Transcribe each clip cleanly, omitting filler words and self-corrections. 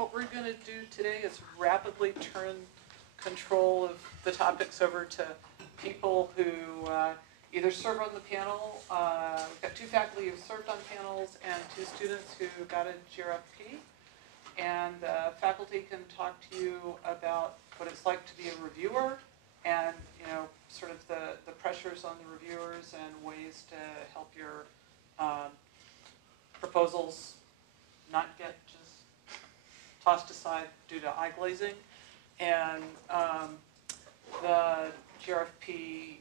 what we're going to do today is rapidly turn control of the topics over to people who either serve on the panel. We've got 2 faculty who've served on panels and 2 students who got a GRFP. And faculty can talk to you about what it's like to be a reviewer and, you know, sort of the pressures on the reviewers and ways to help your proposals not get just tossed aside due to eye glazing. And the GRFP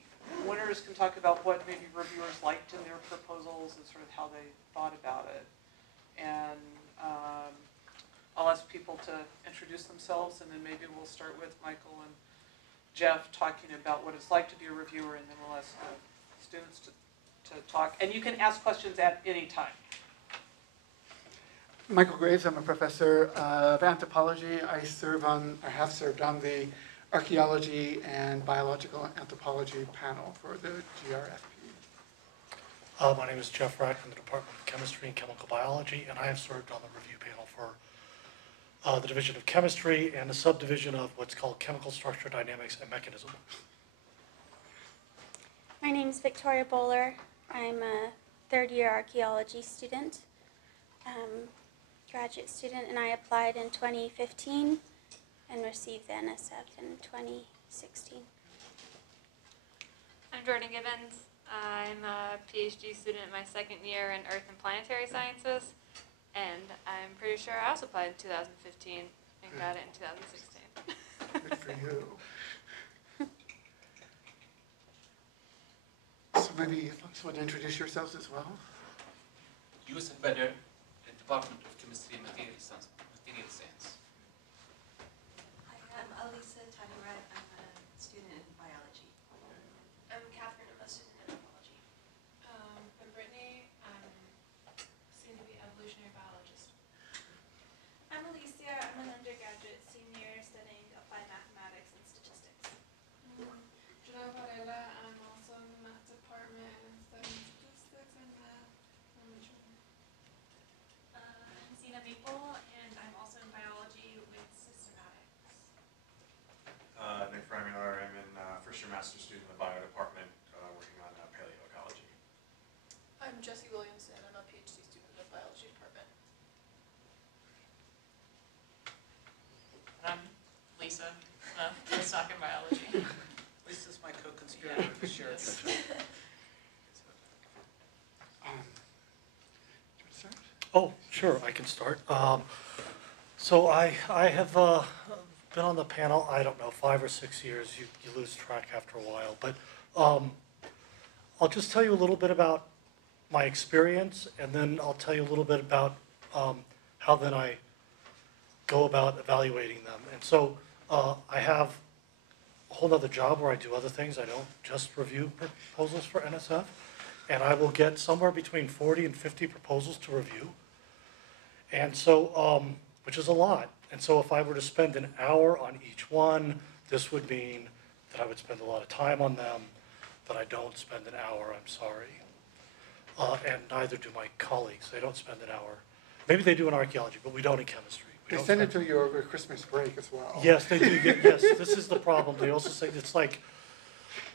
winners can talk about what maybe reviewers liked in their proposals and sort of how they thought about it. And I'll ask people to introduce themselves, and then maybe we'll start with Michael and Jeff talking about what it's like to be a reviewer, and then we'll ask students to talk. And you can ask questions at any time. Michael Graves, I'm a professor of anthropology. I have served on the archaeology and biological anthropology panel for the GRFP. My name is Jeff Wright from the Department of Chemistry and Chemical Biology, and I have served on the review panel for the Division of Chemistry and the subdivision of what's called Chemical Structure Dynamics and Mechanism. My name is Victoria Bowler. I'm a 3rd-year archaeology student, graduate student, and I applied in 2015 and received the NSF in 2016. I'm Jordan Gibbons. I'm a PhD student in my 2nd year in Earth and Planetary Sciences, and I'm pretty sure I also applied in 2015 and got it in 2016. Good for you. So maybe you folks want to introduce yourselves as well? Yusuf Badr, the Department of Chemistry and Material Science. Hi, I'm Alisa Tanirat. I'm a student in biology. I'm Catherine. I'm a student in anthropology. I'm Brittany. I'm soon to be evolutionary biologist. I'm Alicia. I'm an undergraduate senior studying applied mathematics and statistics. Janelle Varela. I'm also in the math department and studying statistics and math. I'm Zena Maple, and I'm also in biology with systematics. Nick Freimuller. I'm in first-year master's student in the bio department, working on paleoecology. I'm Jessie Williamson. I'm a PhD student in the biology department. And I'm Lisa, postdoc in biology. Lisa's my co-conspirator this year. Do you want to start? Oh, sure, I can start. So I have been on the panel, I don't know, 5 or 6 years. You lose track after a while. But I'll just tell you a little bit about my experience, and then I'll tell you a little bit about how then I go about evaluating them. And so I have a whole other job where I do other things. I don't just review proposals for NSF. And I will get somewhere between 40 and 50 proposals to review. And so, which is a lot. And so if I were to spend an hour on each one, this would mean that I would spend a lot of time on them, but I don't spend an hour, I'm sorry. And neither do my colleagues. They don't spend an hour. Maybe they do in archaeology, but we don't in chemistry. They send it to you over Christmas break as well. Yes, they do. Yes, this is the problem. They also say it's like,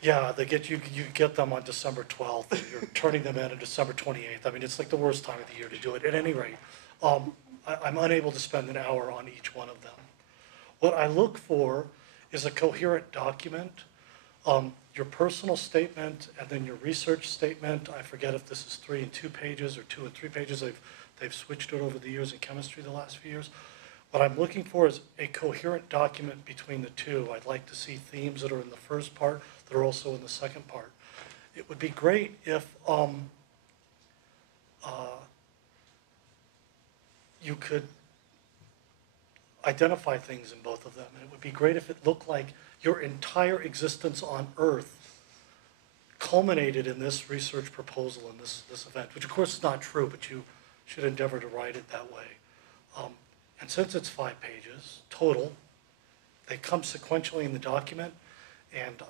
yeah, they get you get them on December 12th, and you're turning them in on December 28th. I mean, it's like the worst time of the year to do it. At any rate, I'm unable to spend an hour on each one of them. What I look for is a coherent document, your personal statement, and then your research statement. I forget if this is 3 and 2 pages or 2 and 3 pages. They've switched it over the years in chemistry the last few years. What I'm looking for is a coherent document between the two. I'd like to see themes that are in the first part that are also in the second part. It would be great if you could identify things in both of them. And it would be great if it looked like your entire existence on Earth culminated in this research proposal in this event, which of course is not true, but you should endeavor to write it that way. And since it's 5 pages total, they come sequentially in the document, and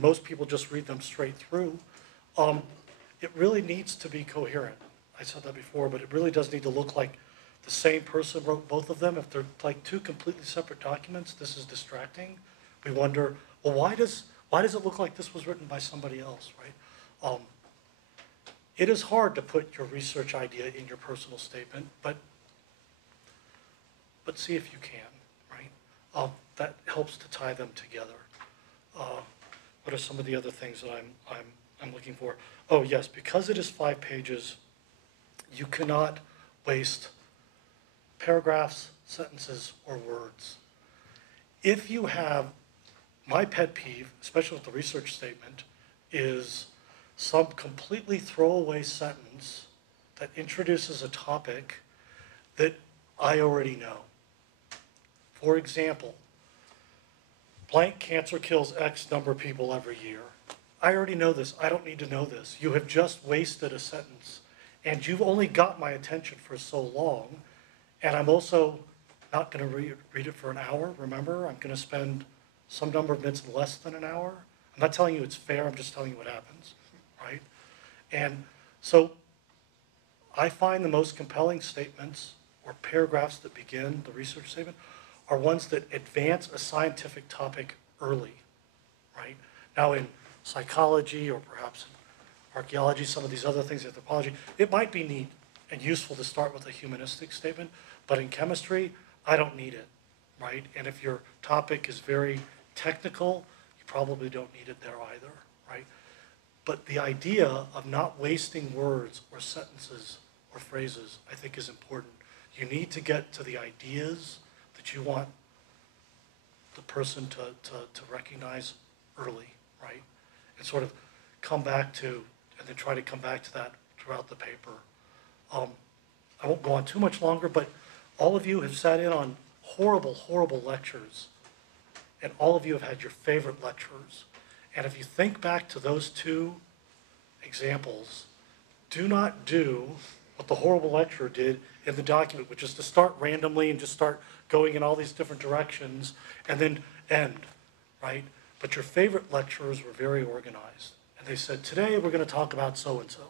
most people just read them straight through. It really needs to be coherent. I said that before, but it really does need to look like the same person wrote both of them, if they're like two completely separate documents, this is distracting. We wonder, well, why does it look like this was written by somebody else, right? It is hard to put your research idea in your personal statement, but see if you can, right? That helps to tie them together. What are some of the other things that I'm looking for? Oh yes, because it is 5 pages, you cannot waste paragraphs, sentences, or words. If you have, my pet peeve, especially with the research statement, is some completely throwaway sentence that introduces a topic that I already know. For example, blank cancer kills X number of people every year. I already know this. I don't need to know this. You have just wasted a sentence, and you've only got my attention for so long, and I'm also not going to read it for an hour. Remember, I'm going to spend some number of minutes less than an hour. I'm not telling you it's fair. I'm just telling you what happens, right? And so I find the most compelling statements or paragraphs that begin the research statement are ones that advance a scientific topic early, right? Now in psychology or perhaps in archaeology, some of these other things, anthropology, it might be neat and useful to start with a humanistic statement, but in chemistry, I don't need it, right? And if your topic is very technical, you probably don't need it there either, right? But the idea of not wasting words or sentences or phrases, I think is important. You need to get to the ideas that you want the person to recognize early, right? And sort of come back to, and then try to come back to that throughout the paper. I won't go on too much longer, but all of you have sat in on horrible, horrible lectures, and all of you have had your favorite lecturers. And if you think back to those two examples, do not do what the horrible lecturer did in the document, which is to start randomly and just start going in all these different directions and then end, right? But your favorite lecturers were very organized. And they said, today we're going to talk about so-and-so.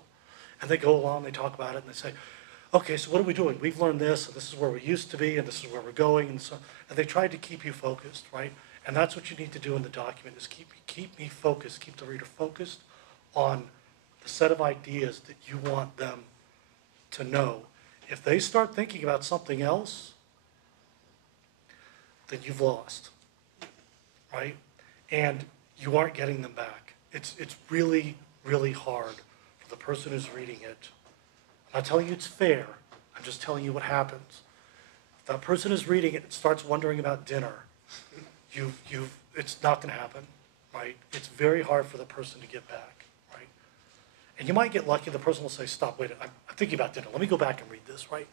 And they go along, they talk about it, and they say, okay, so what are we doing? We've learned this, and this is where we used to be, and this is where we're going, and they tried to keep you focused, right? And that's what you need to do in the document, is keep me focused, keep the reader focused on the set of ideas that you want them to know. If they start thinking about something else, then you've lost, right? And you aren't getting them back. It's really, really hard for the person who's reading it. I'm not telling you it's fair. I'm just telling you what happens. If that person is reading it and starts wondering about dinner, it's not going to happen, right? It's very hard for the person to get back, right? And you might get lucky. The person will say, stop, wait, I'm thinking about dinner. Let me go back and read this, right?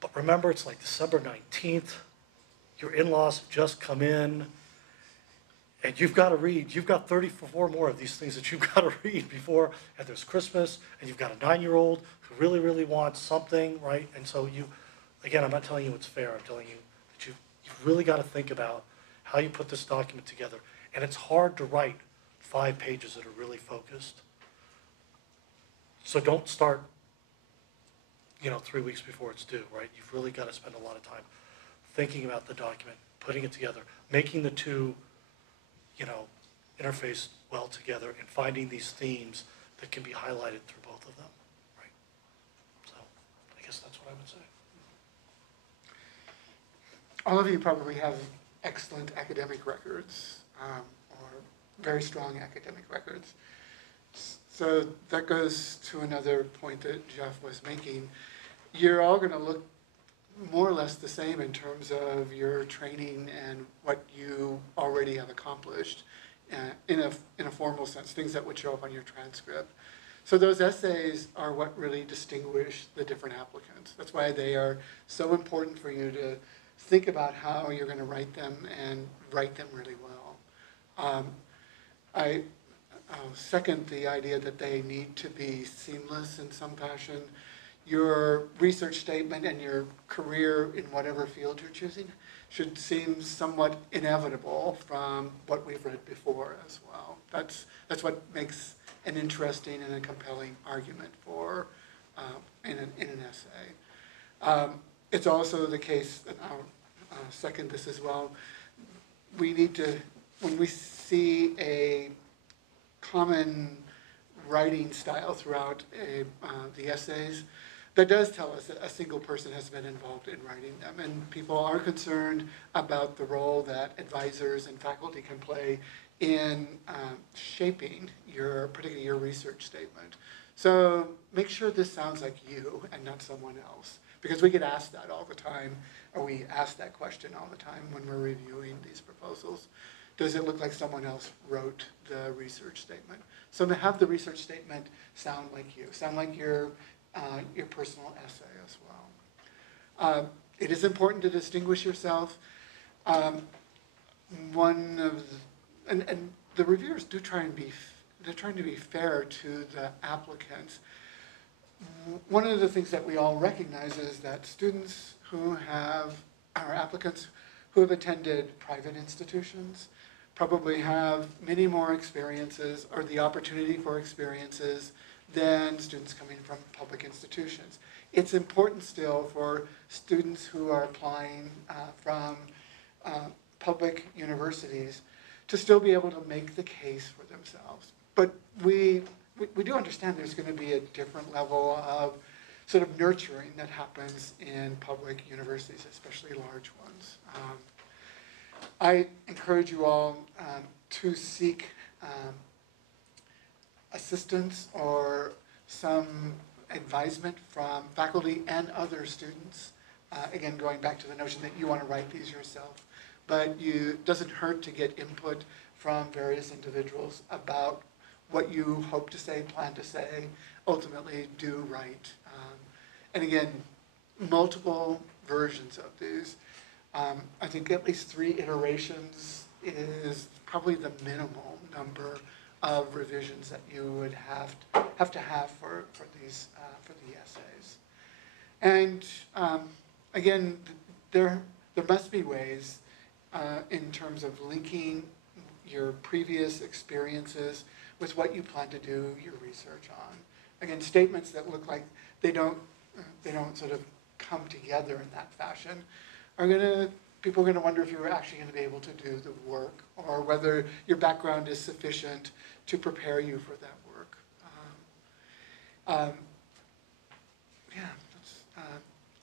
But remember, it's like December 19th. Your in-laws have just come in. And you've got to read. You've got 34 more of these things that you've got to read before. And there's Christmas. And you've got a 9-year-old who really, really wants something, right? And so again, I'm not telling you it's fair. I'm telling you that you've really got to think about how you put this document together. And it's hard to write 5 pages that are really focused. So don't start, 3 weeks before it's due, right? You've really got to spend a lot of time thinking about the document, putting it together, making the two, interface well together, and finding these themes that can be highlighted through both of them, right? So I guess that's what I would say. All of you probably have excellent academic records, or very strong academic records. So that goes to another point that Jeff was making. You're all going to look more or less the same in terms of your training and what you already have accomplished in a formal sense, things that would show up on your transcript. So those essays are what really distinguish the different applicants. That's why they are so important for you to think about how you're going to write them and write them really well. I second the idea that they need to be seamless in some fashion. Your research statement and your career in whatever field you're choosing should seem somewhat inevitable from what we've read before as well. That's what makes an interesting and a compelling argument for in an essay. It's also the case, and I'll second this as well, we need to, when we see a common writing style throughout the essays, that does tell us that a single person has been involved in writing them, and people are concerned about the role that advisors and faculty can play in shaping particularly your research statement. So make sure this sounds like you and not someone else, because we get asked that all the time, or we ask that question all the time when we're reviewing these proposals. Does it look like someone else wrote the research statement? So to have the research statement sound like you, sound like your personal essay as well. It is important to distinguish yourself. And the reviewers do try and they're trying to be fair to the applicants. One of the things that we all recognize is that students who are applicants who have attended private institutions probably have many more experiences or the opportunity for experiences than students coming from public institutions. It's important still for students who are applying from public universities to still be able to make the case for themselves. But we do understand there's going to be a different level of sort of nurturing that happens in public universities, especially large ones. I encourage you all to seek assistance or some advisement from faculty and other students. Again, going back to the notion that you want to write these yourself, but it doesn't hurt to get input from various individuals about what you hope to say, plan to say, ultimately do write. And again, multiple versions of these. I think at least 3 iterations is probably the minimal number of revisions that you would have to have for the essays. And again, there must be ways in terms of linking your previous experiences with what you plan to do your research on. Again, statements that look like they don't sort of come together in that fashion people are going to wonder if you're actually going to be able to do the work, or whether your background is sufficient to prepare you for that work.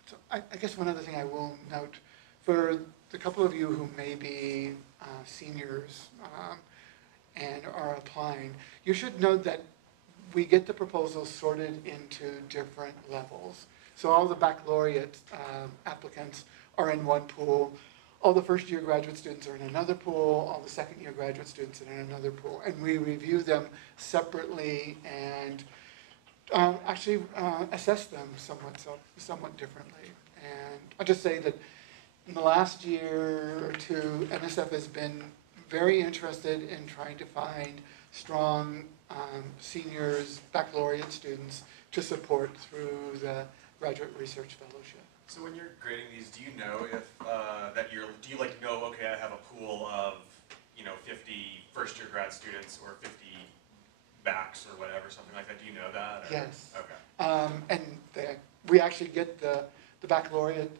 So I guess one other thing I will note, for the couple of you who may be seniors and are applying, you should note that we get the proposals sorted into different levels. So all the baccalaureate applicants are in one pool, all the first-year graduate students are in another pool, all the second-year graduate students are in another pool, and we review them separately and actually assess them somewhat differently. And I'll just say that in the last year or two, NSF has been very interested in trying to find strong seniors, baccalaureate students to support through the graduate research fellowship. So when you're grading these, do you know if do you like know, okay, I have a pool of 50 first-year grad students or 50 backs or whatever, something like that? Do you know that? Or? Yes. Okay. And we actually get the baccalaureate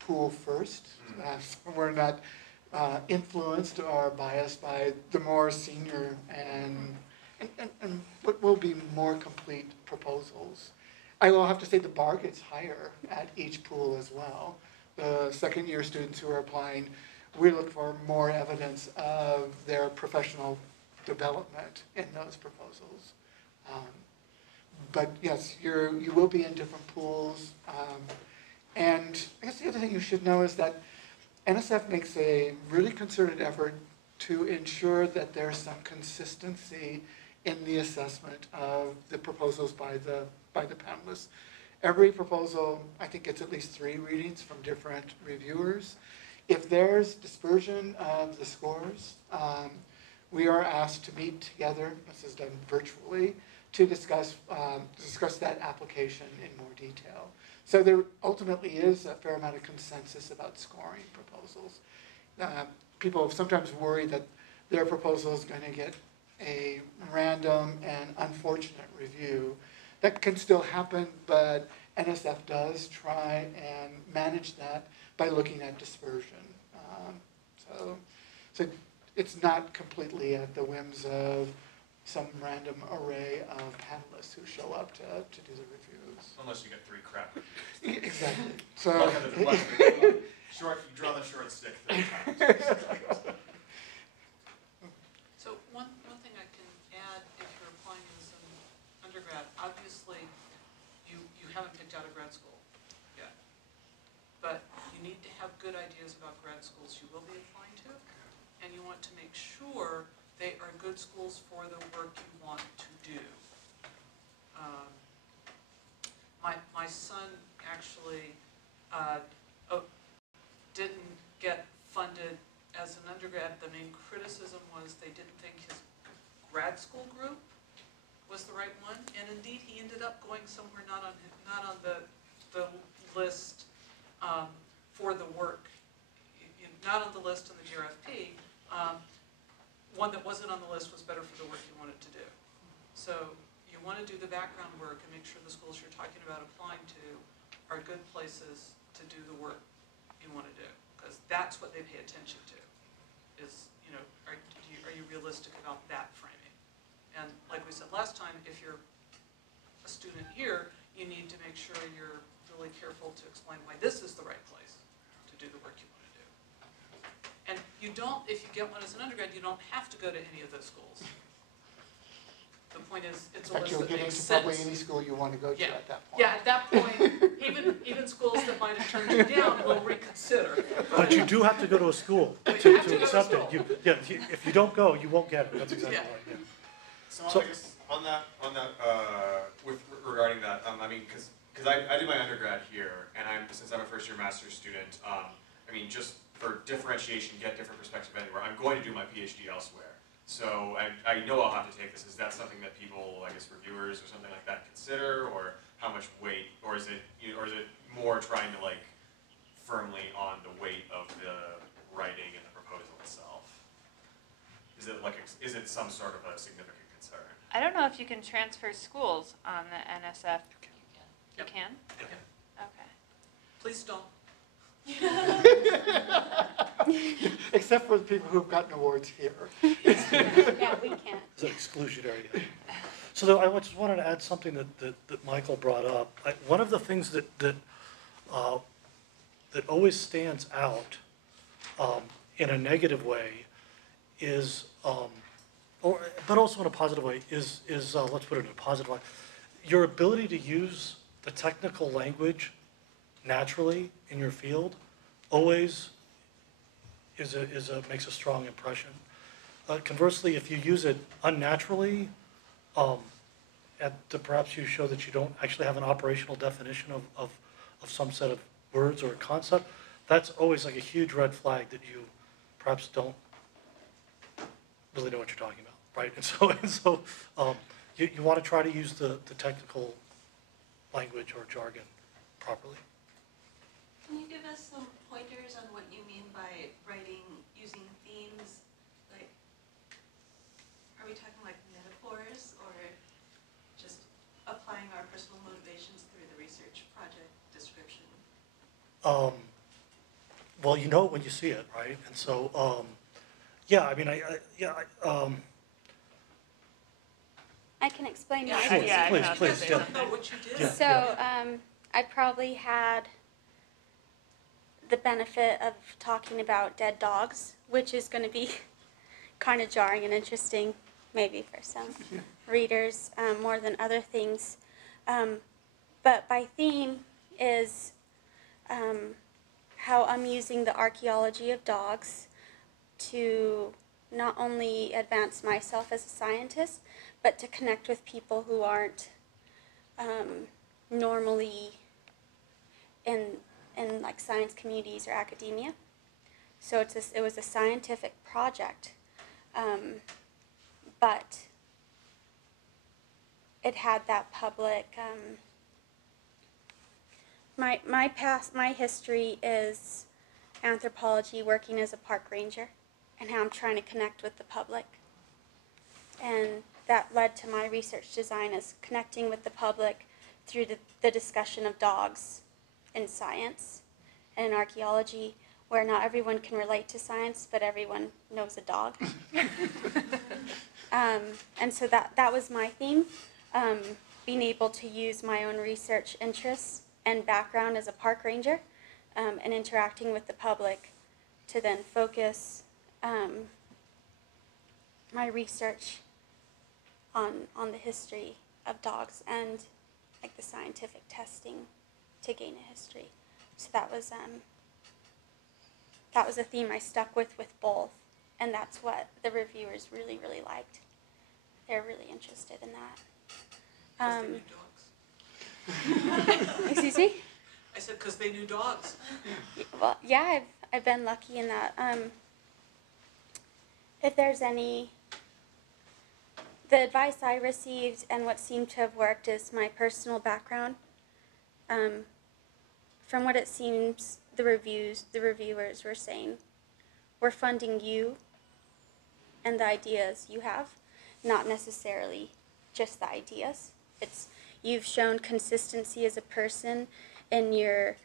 pool first, so we're not influenced or biased by the more senior and what will be more complete proposals. I will have to say the bar gets higher at each pool as well. The second year students who are applying, we look for more evidence of their professional development in those proposals. But yes, you will be in different pools. And I guess the other thing you should know is that NSF makes a really concerted effort to ensure that there's some consistency in the assessment of the proposals by the panelists. Every proposal, I think, gets at least 3 readings from different reviewers. If there's dispersion of the scores, we are asked to meet together, this is done virtually, to discuss that application in more detail. So there ultimately is a fair amount of consensus about scoring proposals. People sometimes worry that their proposal is going to get a random and unfortunate review. that can still happen, but NSF does try and manage that by looking at dispersion. So it's not completely at the whims of some random array of panelists who show up to do the reviews. Unless you get 3 crap. Exactly. So Short, you draw the short stick 3 times. So one thing I can add, if you're applying as an undergrad, obviously you haven't picked out a grad school yet, but you need to have good ideas about grad schools you will be applying to, and you want to make sure they are good schools for the work you want to do. My son actually didn't get funded as an undergrad. The main criticism was they didn't think his grad school group was the right one, and indeed he ended up going somewhere not on the list for the work, not on the list in the GRFP. One that wasn't on the list was better for the work you wanted to do. So you want to do the background work and make sure the schools you're talking about applying to are good places to do the work you want to do, because that's what they pay attention to. Is, you know, are you realistic about that framing? And like we said last time, if you're a student here, you need to make sure you're really careful to explain why this is the right place to do the work you want to do. And you don't, if you get one as an undergrad, you don't have to go to any of those schools. The point is, it's a In fact, list you'll that get makes into sense. probably any school you want to go to Yeah. at that point. Yeah, at that point, even schools that might have turned you down will reconsider. But you do have to go to a school But you have to to go to accept school. it. If you don't go, you won't get it. That's exactly Yeah. right, yeah. So I guess on that, regarding that, I mean, because I did my undergrad here, and since I'm a first-year master's student, I mean, just for differentiation, get different perspective anywhere, I'm going to do my PhD elsewhere. So I know I'll have to take this. Is that something that people, I guess, reviewers or something like that consider, or how much weight, or is it more trying to like firmly on the weight of the writing and the proposal itself? Is it some sort of a significant concern? I don't know if you can transfer schools on the NSF. You Yep. can? Yep. Okay. Please don't. Except for the people who've gotten awards here. Yeah, we can't. It's exclusionary. So though, I just wanted to add something that Michael brought up. One of the things that always stands out in a negative way is, but also in a positive way, is let's put it in a positive way, your ability to use the technical language naturally in your field always makes a strong impression. Conversely, if you use it unnaturally, perhaps you show that you don't actually have an operational definition of some set of words or a concept, that's always like a huge red flag that you perhaps don't really know what you're talking about, right? And so you want to try to use the technical language or jargon properly. Can you give us some pointers on what you mean by writing using themes? Like, are we talking like metaphors, or just applying our personal motivations through the research project description? Well, you know it when you see it, right? And so, yeah, I mean, I can explain Yeah, my Sure, yeah, I please, can please, say yeah. something. Know what you did. Yeah. So I probably had the benefit of talking about dead dogs, which is going to be kind of jarring and interesting, maybe for some readers more than other things. But by theme is how I'm using the archaeology of dogs to not only advance myself as a scientist, but to connect with people who aren't normally in like science communities or academia. So it was a scientific project, but it had that public. My history is anthropology, working as a park ranger, and how I'm trying to connect with the public, and that led to my research design is connecting with the public through the discussion of dogs in science and in archaeology, where not everyone can relate to science, but everyone knows a dog. And so that was my theme, being able to use my own research interests and background as a park ranger, and interacting with the public to then focus my research on the history of dogs and like the scientific testing to gain a history. So that was a theme I stuck with both, and that's what the reviewers really, really liked. They're really interested in that. 'Cause they knew dogs. Excuse me? I said, 'cause they knew dogs. Well, yeah, I've been lucky in that. If there's any, the advice I received and what seemed to have worked is my personal background. From what it seems, the reviewers were saying, we're funding you and the ideas you have, not necessarily just the ideas. You've shown consistency as a person in your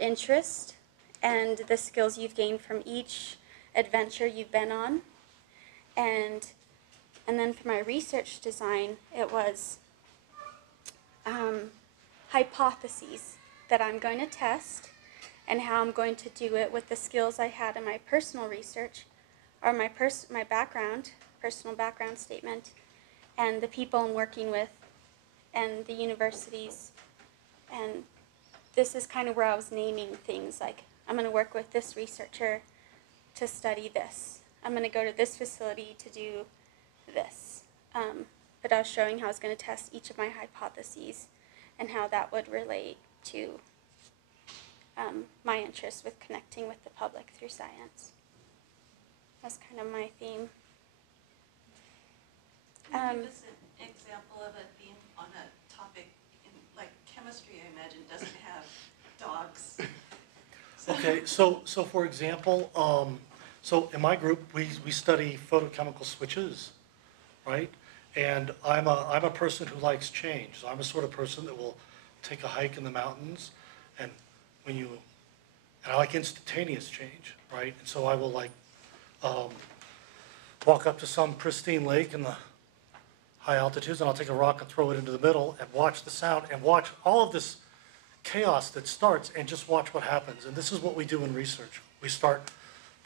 interest and the skills you've gained from each adventure you've been on. And then for my research design, it was hypotheses that I'm going to test and how I'm going to do it with the skills I had in my personal research or my personal background statement, and the people I'm working with and the universities. And this is kind of where I was naming things like, I'm going to work with this researcher to study this. I'm going to go to this facility to do this. But I was showing how I was going to test each of my hypotheses and how that would relate to my interest with connecting with the public through science. That's kind of my theme. Can you give us an example of a theme on a topic in, like, chemistry, I imagine, doesn't have dogs. Okay, so for example, so in my group, we study photochemical switches, right? And I'm a person who likes change. So I'm a sort of person that will take a hike in the mountains, and I like instantaneous change, right? And so I will like walk up to some pristine lake in the high altitudes, and I'll take a rock and throw it into the middle and watch the sound and watch all of this chaos that starts and just watch what happens. And this is what we do in research. We start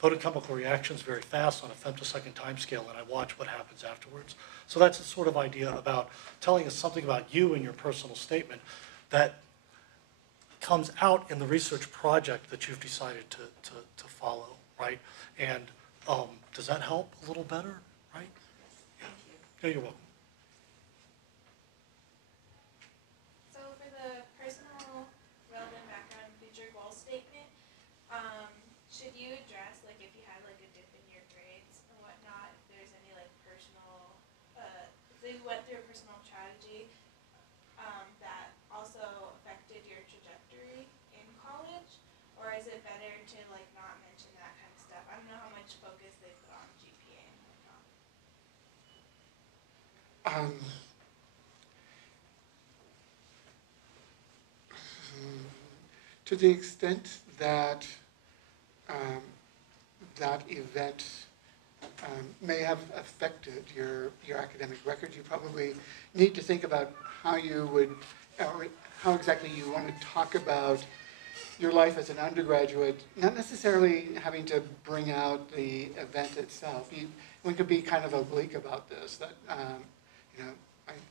photochemical reactions very fast on a femtosecond time scale, and I watch what happens afterwards. So that's a sort of idea about telling us something about you and your personal statement that comes out in the research project that you've decided to follow, right? And does that help a little better, right? Thank you. Yeah, you're welcome. So for the personal relevant background future goal statement, should you address, like, if you had like a dip in your grades and whatnot, if there's any like personal, if you went through a personal tragedy that also affected your trajectory in college, or is it better to like not mention that kind of stuff? I don't know how much focus they put on GPA and whatnot. To the extent that that event may have affected your academic record, you probably need to think about how you would, or how exactly you want to talk about your life as an undergraduate, not necessarily having to bring out the event itself. We could be kind of oblique about this, that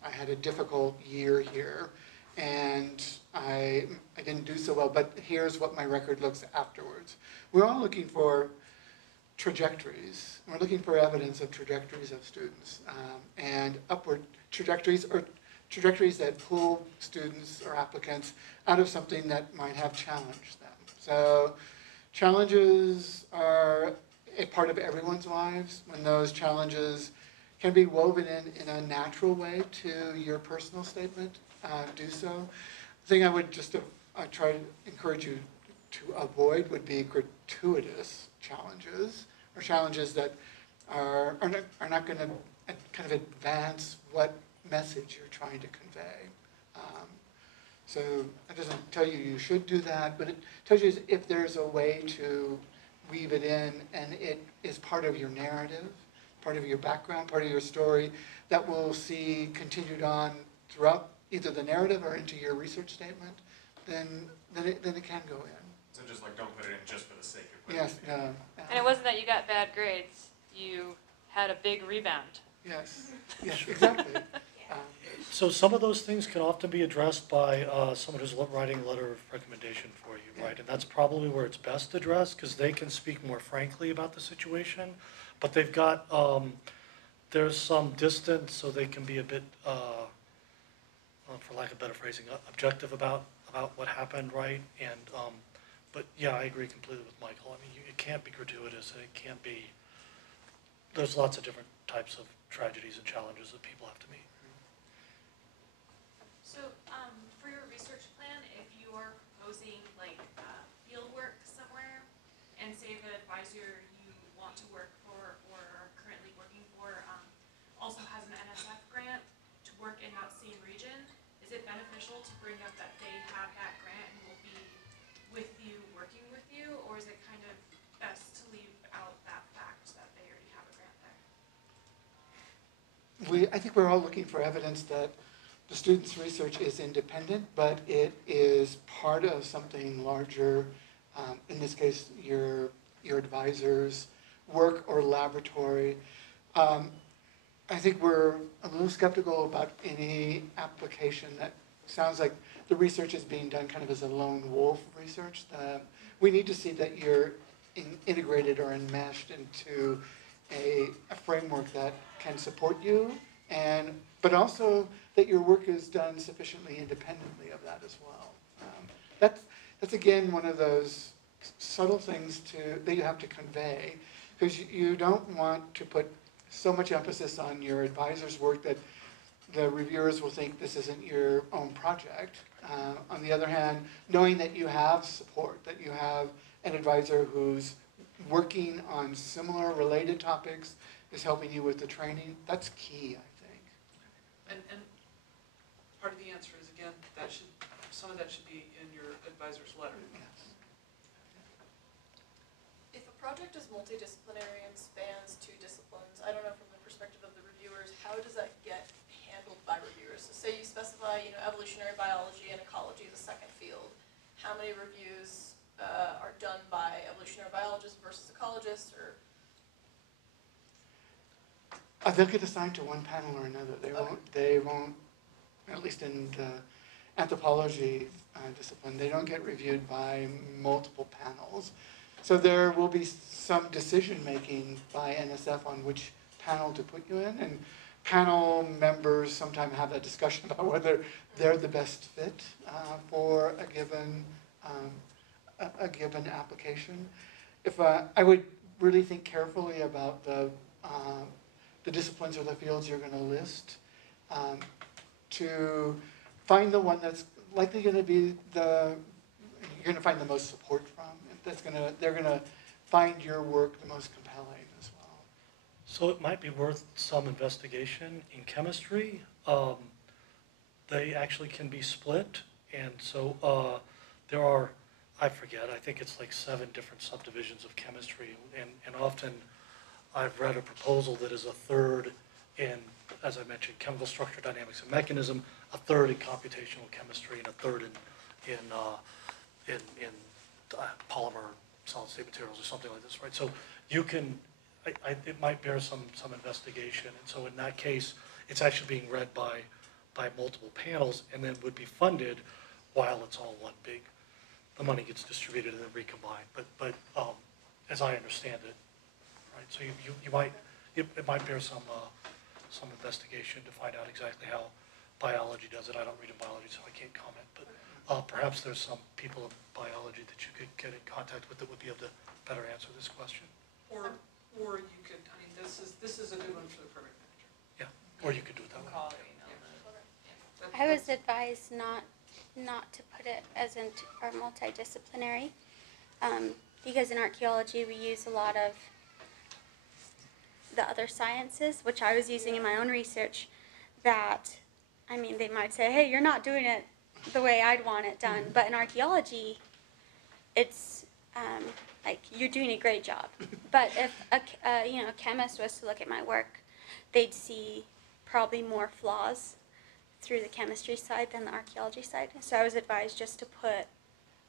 I had a difficult year here, and I didn't do so well, but here's what my record looks afterwards. We're all looking for trajectories. We're looking for evidence of trajectories of students, and upward trajectories, or trajectories that pull students or applicants out of something that might have challenged them. So challenges are a part of everyone's lives. When those challenges can be woven in a natural way to your personal statement, do so. The thing I would just try to encourage you to avoid would be gratuitous challenges, or challenges that are not going to kind of advance what message you're trying to convey. So it doesn't tell you you should do that, but it tells you if there's a way to weave it in and it is part of your narrative, part of your background, part of your story that we'll see continued on throughout either the narrative or into your research statement, then it can go in. So just like don't put it in just for the sake of putting Yes, it in. no. And it wasn't that you got bad grades, you had a big rebound. Yes, yes, exactly. So some of those things can often be addressed by someone who's writing a letter of recommendation for you, right? And that's probably where it's best addressed, because they can speak more frankly about the situation. But they've got, there's some distance, so they can be a bit, for lack of better phrasing, objective about what happened, right? And, but yeah, I agree completely with Michael. I mean, it can't be gratuitous, and it can't be, there's lots of different types of tragedies and challenges that people have to meet. So, for your research plan, if you're proposing like field work somewhere, and say the advisor you want to work for or are currently working for also has an NSF grant to work in that same region, is it beneficial to bring up that they have that grant and will be with you, working with you, or is it kind of best to leave out that fact that they already have a grant there? I think we're all looking for evidence that the student's research is independent, but it is part of something larger. In this case, your advisor's work or laboratory. I think we're a little skeptical about any application that sounds like the research is being done kind of as a lone wolf research. We need to see that you're integrated or enmeshed into a framework that can support you, but also that your work is done sufficiently independently of that as well. That's again one of those subtle things that you have to convey, because you don't want to put so much emphasis on your advisor's work that the reviewers will think this isn't your own project. On the other hand, knowing that you have support, that you have an advisor who's working on similar related topics, is helping you with the training, that's key, I think. And part of the answer is, again, some of that should be in your advisor's letter. Yes. If a project is multidisciplinary and spans 2 disciplines, I don't know from the perspective of the reviewers, how does that get handled by reviewers? So say you specify, evolutionary biology and ecology as a second field. How many reviews are done by evolutionary biologists versus ecologists, or? They'll get assigned to one panel or another. They won't, at least in the anthropology discipline, they don't get reviewed by multiple panels. So there will be some decision-making by NSF on which panel to put you in, and panel members sometimes have a discussion about whether they're the best fit for a given application. If I would really think carefully about the disciplines or the fields you're going to list, to find the one that's likely going to be you're going to find the most support from. They're going to find your work the most compelling as well. So it might be worth some investigation in chemistry. They actually can be split, and so there are, I think it's like 7 different subdivisions of chemistry, and often I've read a proposal that is a third in, as I mentioned, chemical structure, dynamics, and mechanism, a third in computational chemistry, and a third in polymer solid state materials or something like this, right? So you can, it might bear some investigation, and so in that case, it's actually being read by multiple panels, and then would be funded while it's all one big. The money gets distributed and then recombined, but as I understand it, right? So it might bear some investigation to find out exactly how biology does it. I don't read in biology, so I can't comment, but perhaps there's some people in biology that you could get in contact with that would be able to better answer this question. Or you could, this is a good one for the program manager. Yeah, or you could do it that way. I was advised not to put it as our multidisciplinary, because in archaeology we use a lot of the other sciences, which I was using in my own research, that, I mean, they might say, hey, you're not doing it the way I'd want it done. But in archaeology, it's like, you're doing a great job. But if a chemist was to look at my work, they'd see probably more flaws through the chemistry side than the archaeology side. So I was advised just to put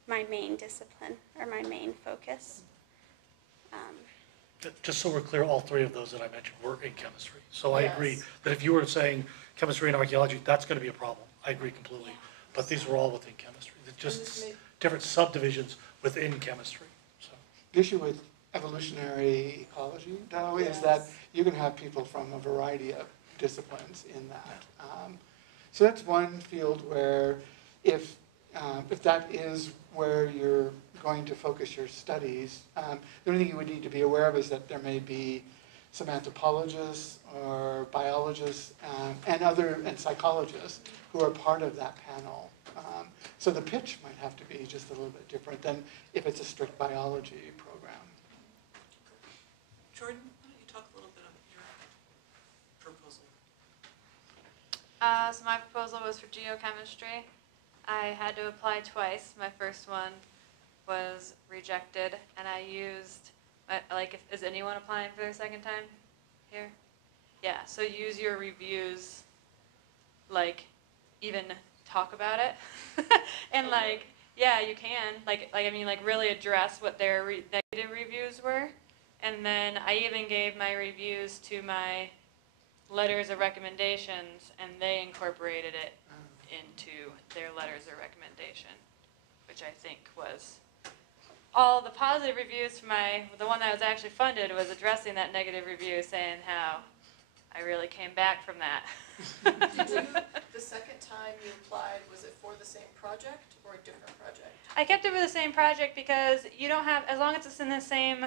my main discipline or my main focus. Just so we're clear, all three of those that I mentioned were in chemistry. So I agree Yes. that if you were saying chemistry and archaeology, that's going to be a problem. I agree completely. But these were all within chemistry. They're this just may- different subdivisions within chemistry. So The issue with evolutionary ecology, though, is that Yes. you can have people from a variety of disciplines in that. So that's one field where if that is where you're going to focus your studies, the only thing you would need to be aware of is that there may be some anthropologists or biologists and psychologists who are part of that panel. So the pitch might have to be just a little bit different than if it's a strict biology program. Jordan, why don't you talk a little bit about your proposal? So my proposal was for geochemistry. I had to apply twice. My first one was rejected, and I used, is anyone applying for their second time here? Yeah, so use your reviews, even talk about it. And yeah, you can, really address what their negative reviews were. And then I even gave my reviews to my letters of recommendations, and they incorporated it into their letters of recommendation, which I think was all the positive reviews for the one that was actually funded was addressing that negative review, saying how I really came back from that. Did you, the second time you applied, was it for the same project or a different project? I kept it with the same project because you don't have, as long as it's in the same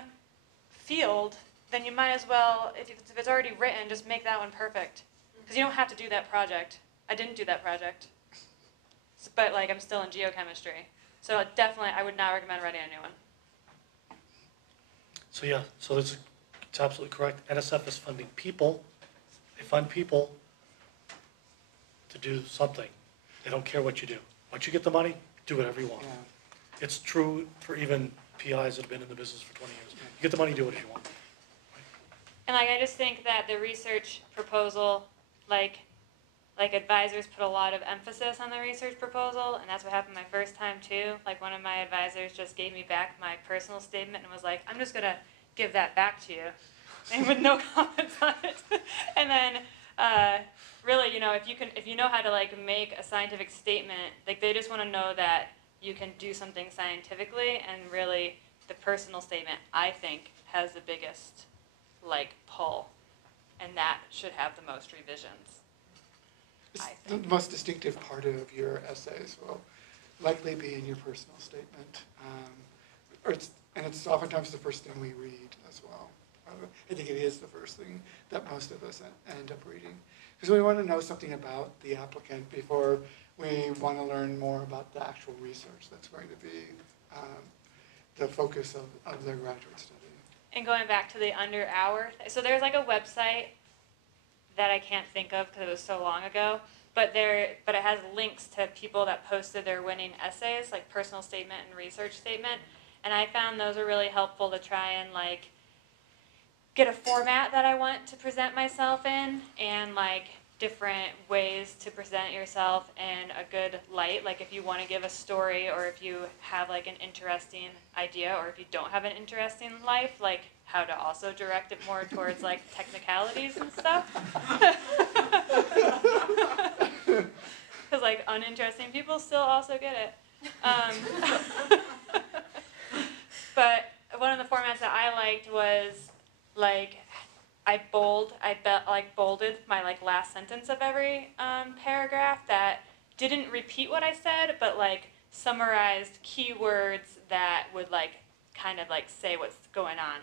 field, then you might as well, if it's already written, just make that one perfect. Because you don't have to do that project. I didn't do that project. But I'm still in geochemistry. So definitely, I would not recommend writing a new one. So yeah, so it's absolutely correct. NSF is funding people. They fund people to do something. They don't care what you do. Once you get the money, do whatever you want. Yeah. It's true for even PIs that have been in the business for 20 years. You get the money, do whatever you want. And I just think that the research proposal, advisors put a lot of emphasis on the research proposal, and that's what happened my first time too. One of my advisors just gave me back my personal statement and was like, I'm just gonna give that back to you, and with no comments on it. And then, really, if you know how to make a scientific statement, they just want to know that you can do something scientifically, and really, the personal statement I think has the biggest pull, and that should have the most revisions. The most distinctive part of your essays will likely be in your personal statement. And it's oftentimes the first thing we read as well. I think it is the first thing that most of us end up reading. Because we want to know something about the applicant before we want to learn more about the actual research that's going to be the focus of their graduate study. And going back to the under hour, so there's a website that I can't think of because it was so long ago, but it has links to people that posted their winning essays, personal statement and research statement, and I found those are really helpful to try and get a format that I want to present myself in, and different ways to present yourself in a good light. If you want to give a story, or if you have an interesting idea, or if you don't have an interesting life, how to also direct it more towards technicalities and stuff. Because uninteresting people still also get it. But one of the formats that I liked was I bolded my last sentence of every paragraph that didn't repeat what I said, but summarized keywords that would kind of say what's going on.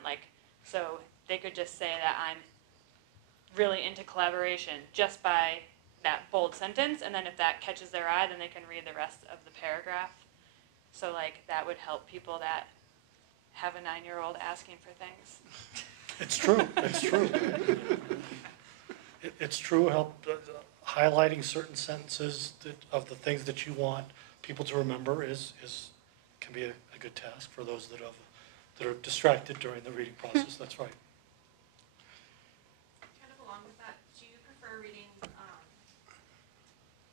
So they could just say that I'm really into collaboration just by that bold sentence, and then if that catches their eye, then they can read the rest of the paragraph. So that would help people that have a 9-year-old asking for things. It's true, it's true. It's true, highlighting certain sentences of the things that you want people to remember can be a good task for those that are distracted during the reading process, that's right. Kind of along with that, do you prefer reading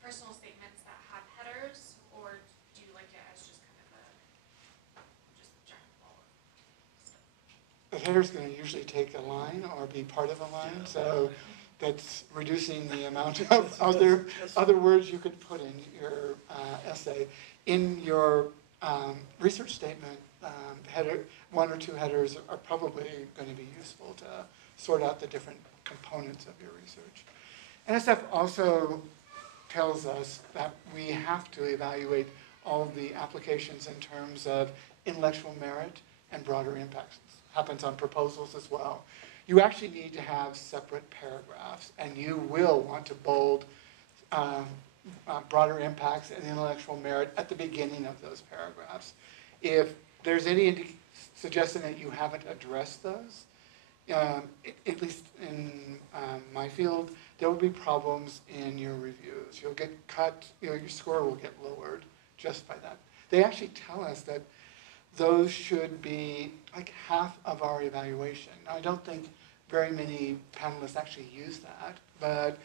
personal statements that have headers, or do you like it as just kind of just general stuff? The header's going to usually take a line or be part of a line, so that's reducing the amount of other words you could put in your essay. In your research statement, one or two headers are probably going to be useful to sort out the different components of your research. NSF also tells us that we have to evaluate all of the applications in terms of intellectual merit and broader impacts. This happens on proposals as well. You actually need to have separate paragraphs, and you will want to bold broader impacts and intellectual merit at the beginning of those paragraphs. If there's any suggestion that you haven't addressed those, at least in my field, there will be problems in your reviews. You'll get cut, your score will get lowered just by that. They actually tell us that those should be like half of our evaluation. Now, I don't think very many panelists actually use that, but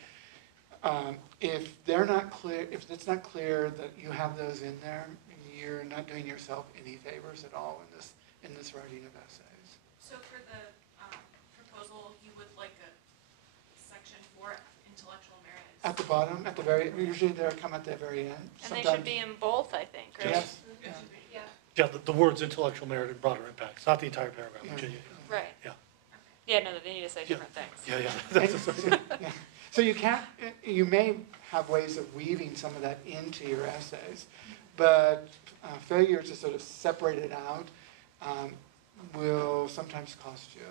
if they're not clear, if it's not clear that you have those in there, you're not doing yourself any favors at all in this writing of essays. So for the proposal, you would like a section for intellectual merit? At the bottom, at the very, usually they come at the very end. And they should be in both, I think, right? Yes. Yeah. Yeah, the words intellectual merit and broader impacts, not the entire paragraph. Yeah. Right. Yeah. Yeah, no, they need to say different things. Yeah. Yeah. So you may have ways of weaving some of that into your essays, but failure to sort of separate it out will sometimes cost you.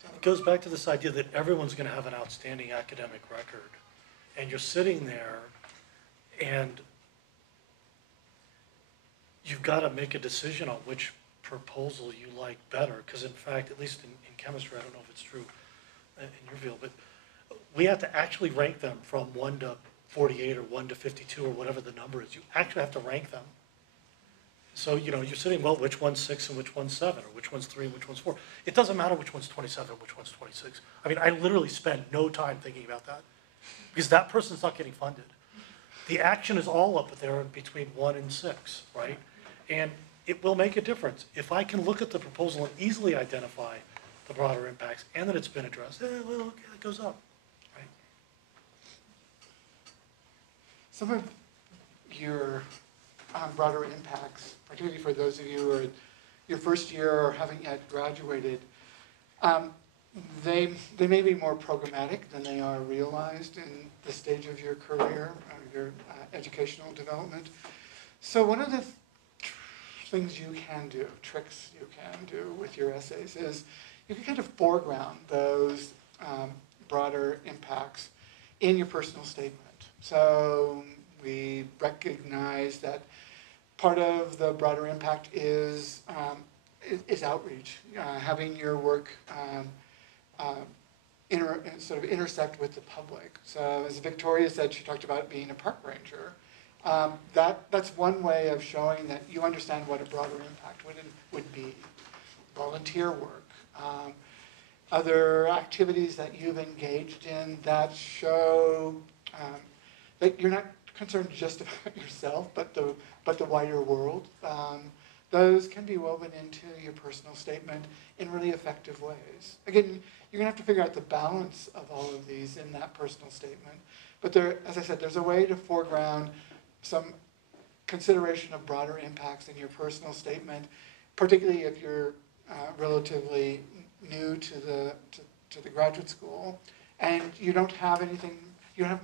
So. It goes back to this idea that everyone's going to have an outstanding academic record, and you're sitting there and you've got to make a decision on which proposal you like better, because in fact, at least in chemistry, I don't know if it's true in your field, but we have to actually rank them from 1 to 48 or 1 to 52 or whatever the number is. You actually have to rank them. So, you're sitting, well, which one's 6 and which one's 7, or which one's 3 and which one's 4. It doesn't matter which one's 27, which one's 26. I mean, I literally spend no time thinking about that, because that person's not getting funded. The action is all up there between 1 and 6, right? And it will make a difference. If I can look at the proposal and easily identify the broader impacts and that it's been addressed, well, okay, it goes up, right? Some of your broader impacts, particularly for those of you who are in your first year or haven't yet graduated, they may be more programmatic than they are realized in the stage of your career or your educational development. So one of the things you can do, tricks you can do with your essays is you can kind of foreground those broader impacts in your personal statement. So we recognize that part of the broader impact is outreach, having your work sort of intersect with the public. So as Victoria said, she talked about being a park ranger. That's one way of showing that you understand what a broader impact would be. Volunteer work, other activities that you've engaged in that show that you're not concerned just about yourself, but the wider world. Those can be woven into your personal statement in really effective ways. Again, you're gonna have to figure out the balance of all of these in that personal statement. But as I said, there's a way to foreground some consideration of broader impacts in your personal statement, particularly if you're relatively new to the graduate school and you don't have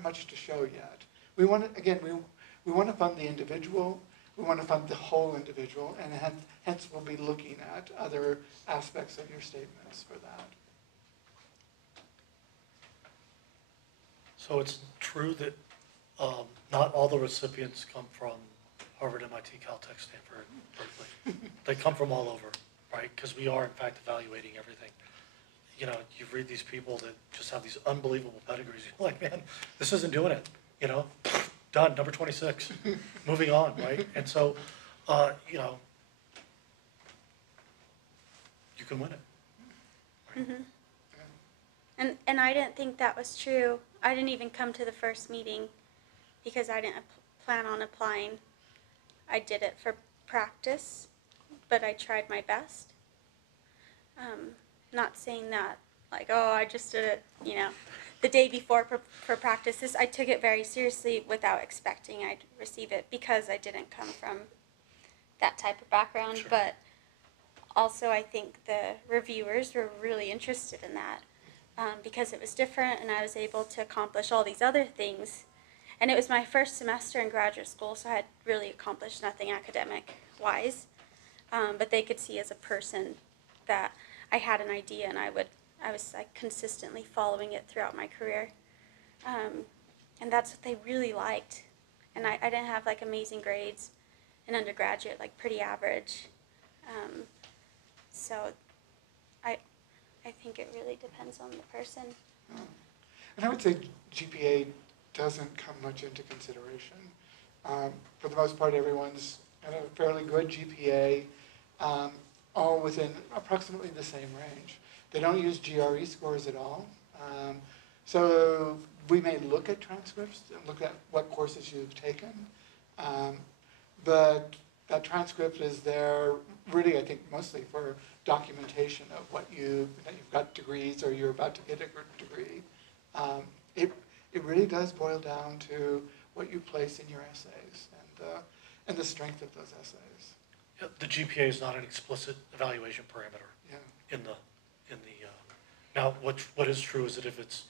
much to show yet. We want to fund the individual. We want to fund the whole individual, and hence we'll be looking at other aspects of your statements for that. So it's true that not all the recipients come from Harvard, MIT, Caltech, Stanford, Berkeley. They come from all over, right? Because we are, in fact, evaluating everything. you know, you read these people that just have these unbelievable pedigrees, you're like, man, this isn't doing it, you know? Done, number 26, moving on, right? And so, you know, you can win it. Right? And I didn't think that was true. I didn't even come to the first meeting because I didn't plan on applying. I did it for practice, but I tried my best. Not saying that, like, oh, I just did it, you know, the day before for practice. I took it very seriously without expecting I'd receive it because I didn't come from that type of background. Sure. But also I think the reviewers were really interested in that because it was different and I was able to accomplish all these other things. And it was my first semester in graduate school, so I had really accomplished nothing academic-wise. But they could see as a person that I had an idea, and I was like consistently following it throughout my career. And that's what they really liked. And I didn't have like amazing grades in undergraduate, like pretty average. So I think it really depends on the person. And I would say GPA doesn't come much into consideration. For the most part, everyone's at a fairly good GPA, all within approximately the same range. They don't use GRE scores at all. So we may look at transcripts and look at what courses you've taken, but that transcript is there really, I think, mostly for documentation of that you've got degrees or you're about to get a degree. It really does boil down to what you place in your essays and the strength of those essays. Yeah, the GPA is not an explicit evaluation parameter. Yeah. Now what is true is that if it's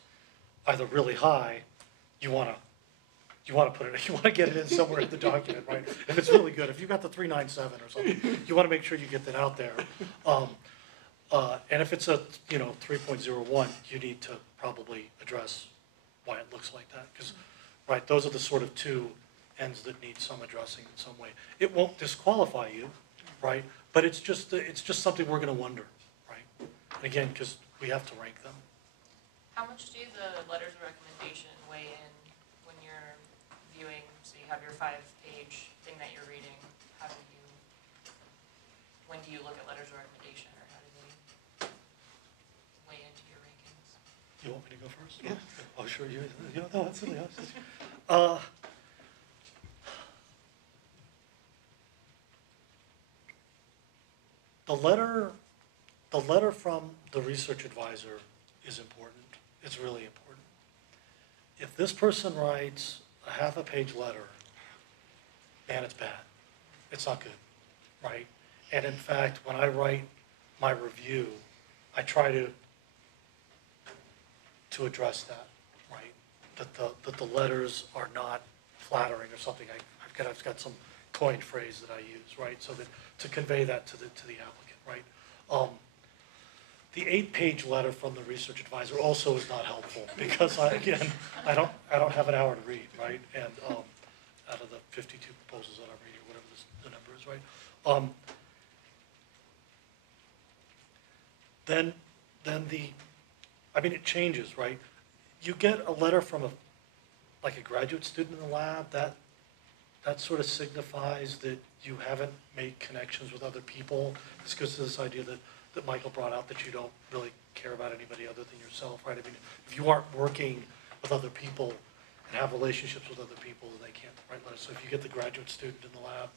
either really high, you want to get it in somewhere in the document, right? If it's really good, if you got the 397 or something, you want to make sure you get that out there. And if it's a 3.01, you need to probably address why it looks like that, because right, those are the sort of two ends that need some addressing in some way. It won't disqualify you, right? But it's just something we're going to wonder, right? And again, because we have to rank them. How much do the letters of recommendation weigh in when you're viewing? So you have your 5-page thing that you're reading. When do you look at letters of recommendation, or how do they weigh into your rankings? You want me to go first? Yeah. Oh, sure. No, absolutely. The letter from the research advisor is important. It's really important. If this person writes a half-page letter, man, it's bad. It's not good, right? And in fact, when I write my review, I try to address that, right? That the letters are not flattering or something. I've got some coined phrase that I use, right? So that to convey that to the applicant, right? The 8-page letter from the research advisor also is not helpful because I don't have an hour to read, right? And out of the 52 proposals that I'm reading, or whatever the number is, right? Then it changes, right? You get a letter from a graduate student in the lab, that sort of signifies that you haven't made connections with other people. This goes to this idea that Michael brought out, that you don't really care about anybody other than yourself, right? I mean, if you aren't working with other people and have relationships with other people, then they can't write letters. So if you get the graduate student in the lab,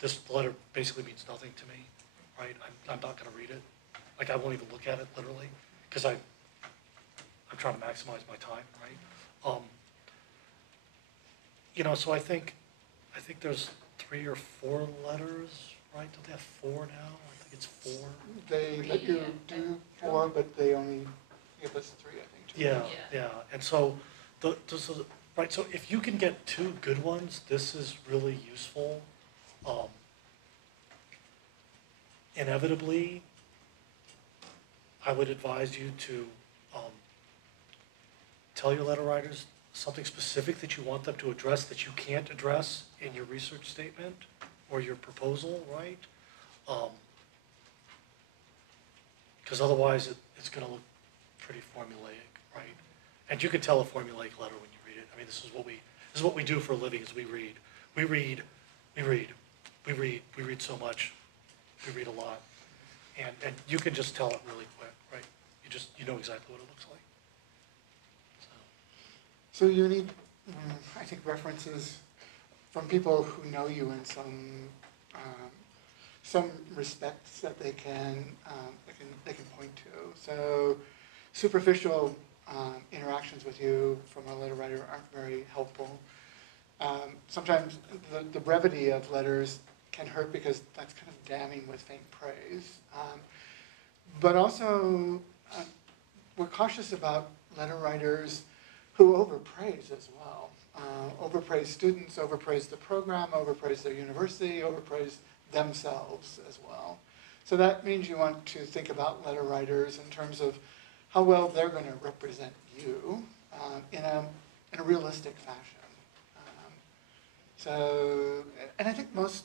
this letter basically means nothing to me, right? I'm not going to read it. Like, I won't even look at it, literally, because I'm trying to maximize my time, right? So I think there's 3 or 4 letters, right? Don't they have 4 now? I think it's 4. They let you do 4, but they only give us 3, I think. Yeah. And so, right, so if you can get 2 good ones, this is really useful. Inevitably, I would advise you to tell your letter writers something specific that you want them to address that you can't address in your research statement or your proposal, right? because otherwise it's going to look pretty formulaic, right? And you can tell a formulaic letter when you read it. I mean, this is what we do for a living, is we read so much, we read a lot, and you can just tell it really quick, right? You know exactly what it looks like. So you need, I think, references from people who know you in some respects that they can point to. So superficial interactions with you from a letter writer aren't very helpful. Sometimes the brevity of letters can hurt because that's kind of damning with faint praise. But also, we're cautious about letter writers who overpraise as well. Overpraise students, overpraise the program, overpraise their university, overpraise themselves as well. So that means you want to think about letter writers in terms of how well they're going to represent you in a realistic fashion. And I think most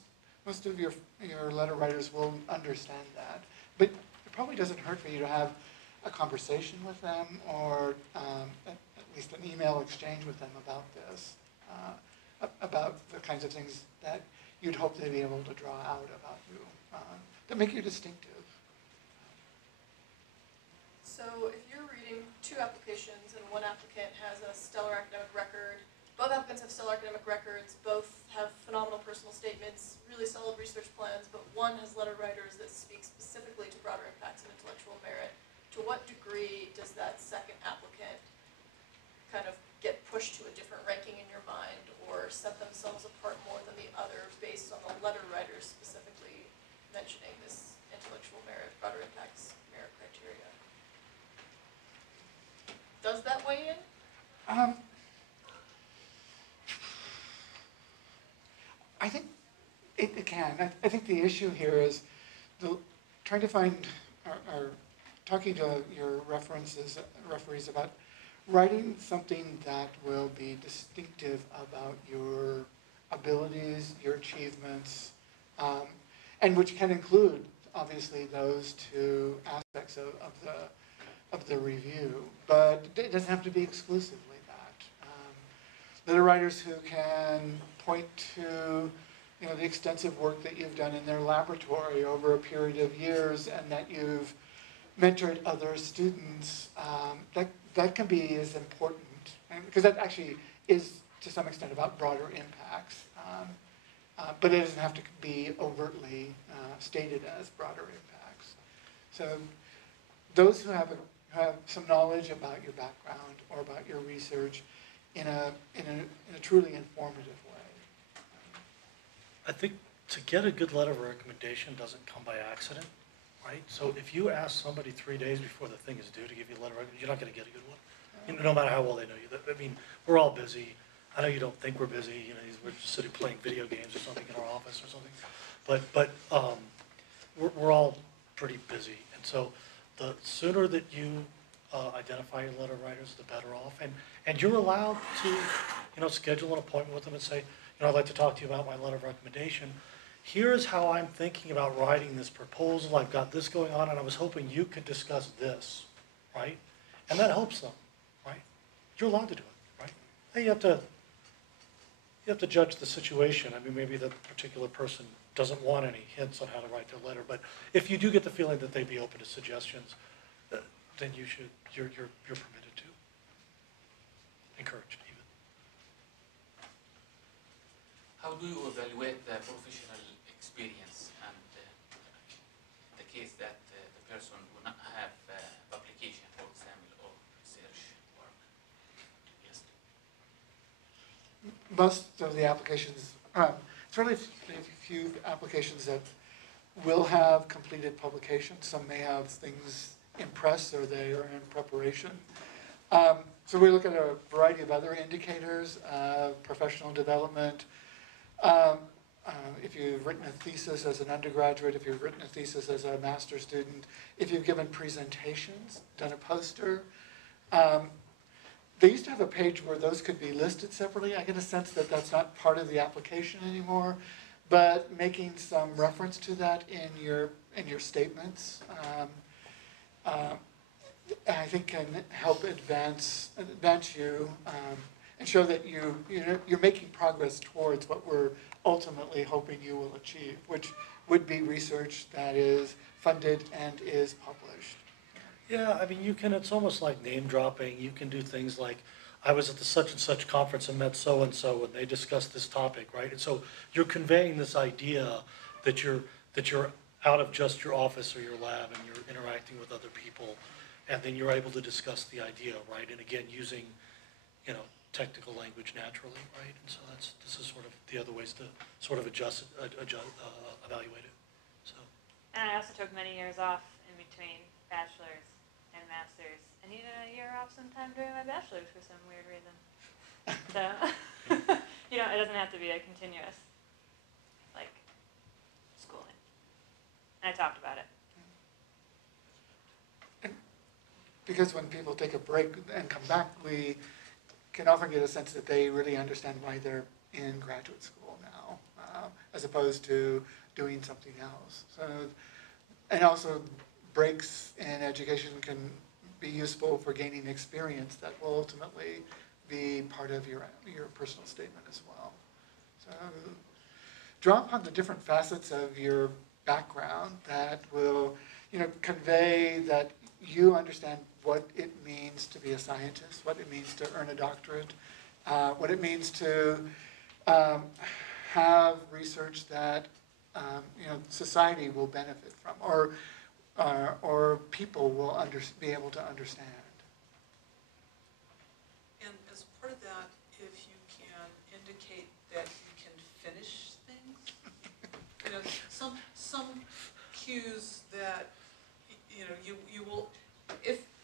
of your letter writers will understand that. But it probably doesn't hurt for you to have a conversation with them, or at least an email exchange with them about this, about the kinds of things that you'd hope they'd be able to draw out about you that make you distinctive. So if you're reading two applications and one applicant has a stellar academic record, both applicants have stellar academic records, both have phenomenal personal statements, really solid research plans, but one has letter writers that speak specifically to broader impacts and intellectual merit, to what degree does that second applicant kind of get pushed to a different ranking in your mind, or set themselves apart more than the other based on the letter writers specifically mentioning this intellectual merit, broader impacts merit criteria? Does that weigh in? I think it can. I think the issue here is trying to find, or talking to your referees about writing something that will be distinctive about your abilities, your achievements, and which can include, obviously, those two aspects of the review. But it doesn't have to be exclusively that. Letter writers who can point to the extensive work that you've done in their laboratory over a period of years, and that you've mentored other students, that can be as important, because that actually is to some extent about broader impacts, but it doesn't have to be overtly stated as broader impacts. So those who have some knowledge about your background or about your research in a truly informative way. I think to get a good letter of recommendation doesn't come by accident, right? So if you ask somebody 3 days before the thing is due to give you a letter of recommendation, you're not going to get a good one, no matter how well they know you. I mean, we're all busy. I know you don't think we're busy. We're just sitting playing video games or something in our office or something. But we're all pretty busy, and so the sooner that you identify your letter writers, the better off. And you're allowed to, schedule an appointment with them and say, I'd like to talk to you about my letter of recommendation. Here's how I'm thinking about writing this proposal. I've got this going on, and I was hoping you could discuss this, right? And that helps them, right? You're allowed to do it, right? Then you have to judge the situation. I mean, maybe the particular person doesn't want any hints on how to write their letter, but if you do get the feeling that they'd be open to suggestions, then you're permitted to, encouraged even. How do you evaluate the professional experience and the case that the person will not have publication, for example, or research work? Yes. Most of the applications, certainly a few applications that will have completed publications. Some may have things in press or they are in preparation. So we look at a variety of other indicators, professional development. If you've written a thesis as an undergraduate, if you've written a thesis as a master's student, if you've given presentations, done a poster. They used to have a page where those could be listed separately. I get a sense that that's not part of the application anymore, but making some reference to that in your statements. I think can help advance you and show that you're making progress towards what we're ultimately hoping you will achieve, which would be research that is funded and is published. Yeah, I mean, it's almost like name dropping. You can do things like, I was at the such and such conference and met so and so, and they discussed this topic, right? And so you're conveying this idea that you're out of just your office or your lab and you're interacting with other people, and then you're able to discuss the idea, right? And again, using, technical language naturally, right? And so this is sort of the other ways to sort of evaluate it. So. And I also took many years off in between bachelor's and master's. I needed a year off sometime during my bachelor's for some weird reason. So, it doesn't have to be a continuous, schooling. And I talked about it. Because when people take a break and come back, we can often get a sense that they really understand why they're in graduate school now, as opposed to doing something else. So, and also breaks in education can be useful for gaining experience that will ultimately be part of your personal statement as well. So draw upon the different facets of your background that will, convey that you understand what it means to be a scientist, what it means to earn a doctorate, what it means to have research that society will benefit from, or people will be able to understand. And as part of that, if you can indicate that you can finish things, some cues that you will,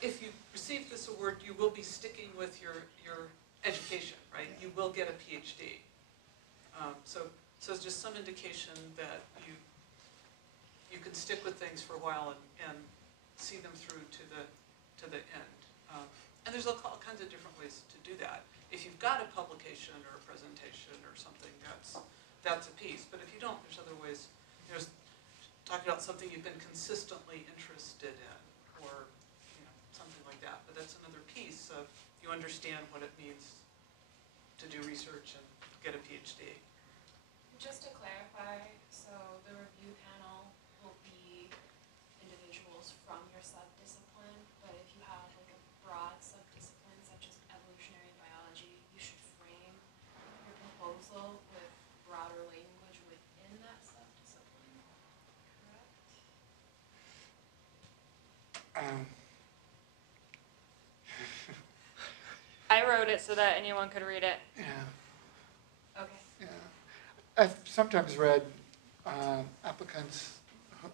if you receive this award, you will be sticking with your education, right? You will get a PhD. So it's just some indication that you can stick with things for a while and see them through to the end. And there's all kinds of different ways to do that. If you've got a publication or a presentation or something, that's a piece. But if you don't, there's other ways. Talk about something you've been consistently interested in, or something like that. But that's another piece of you understand what it means to do research and get a PhD. Just to clarify, so the review panel will be individuals from your subdiscipline, but if you have a broad subdiscipline such as evolutionary biology, you should frame your proposal with broader language within that subdiscipline, correct? I wrote it so that anyone could read it. Yeah. Okay. Yeah. I've sometimes read applicants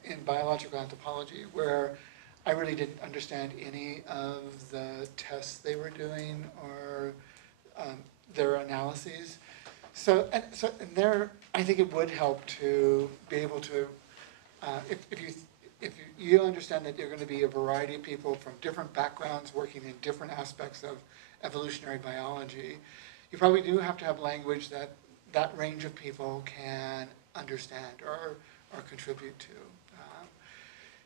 in biological anthropology where I really didn't understand any of the tests they were doing or their analyses. So there, I think it would help to be able to, if you understand that there are going to be a variety of people from different backgrounds working in different aspects of evolutionary biology, you probably do have to have language that range of people can understand or contribute to.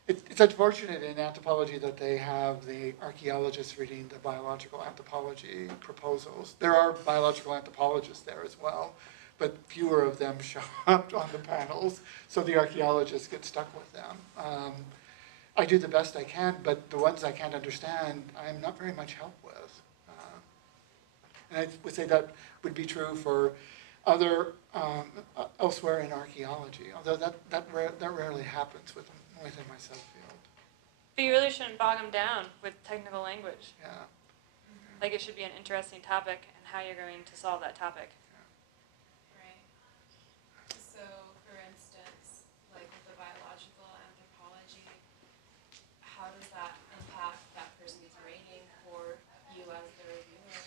It's unfortunate in anthropology that they have the archaeologists reading the biological anthropology proposals. There are biological anthropologists there as well, but fewer of them show up on the panels, so the archaeologists get stuck with them. I do the best I can, but the ones I can't understand, I'm not very much help with. And I would say that would be true for other elsewhere in archaeology, although that rarely happens within my subfield. But you really shouldn't bog them down with technical language. Yeah. Like it should be an interesting topic and how you're going to solve that topic. Right. So, for instance, like with the biological anthropology, how does that impact that person's rating for you as the reviewer?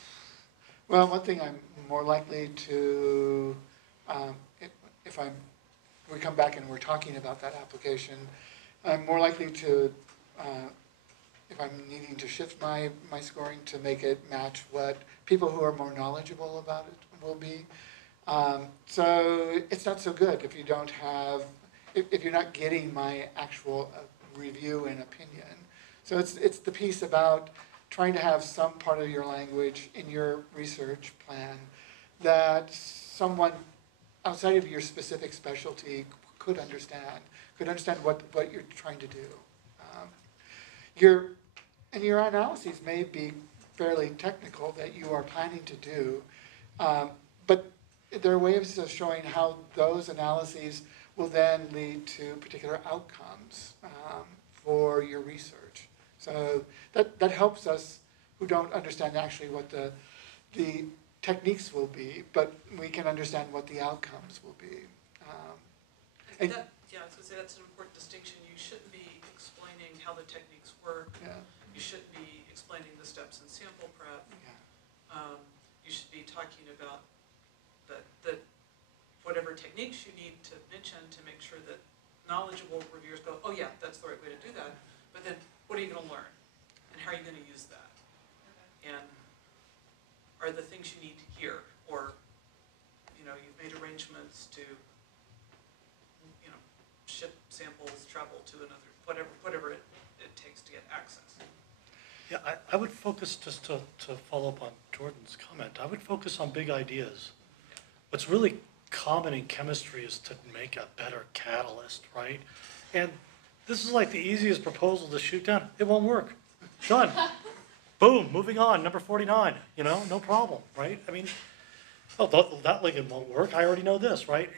Well, one thing I'm more likely to, if we come back and we're talking about that application, I'm more likely to, if I'm needing to shift my scoring to make it match what people who are more knowledgeable about it will be. So it's not so good if you don't have, if you're not getting my actual review and opinion. So it's the piece about trying to have some part of your language in your research plan that someone outside of your specific specialty could understand what you're trying to do. Your analyses may be fairly technical that you are planning to do, but there are ways of showing how those analyses will then lead to particular outcomes for your research. So that helps us who don't understand actually what the techniques will be, but we can understand what the outcomes will be. I was going to say that's an important distinction. You shouldn't be explaining how the techniques work. Yeah. You shouldn't be explaining the steps in sample prep. Yeah. You should be talking about the whatever techniques you need to mention to make sure that knowledgeable reviewers go, oh yeah, that's the right way to do that. But then what are you going to learn? And how are you going to use that? And are the things you need to hear? Or, you've made arrangements to, ship samples, travel to another, whatever it takes to get access. Yeah, I would focus, just to follow up on Jordan's comment, I would focus on big ideas. What's really common in chemistry is to make a better catalyst, right? And this is like the easiest proposal to shoot down. It won't work. Done. Boom, moving on, number 49, no problem, right? I mean, oh, that ligand won't work. I already know this, right?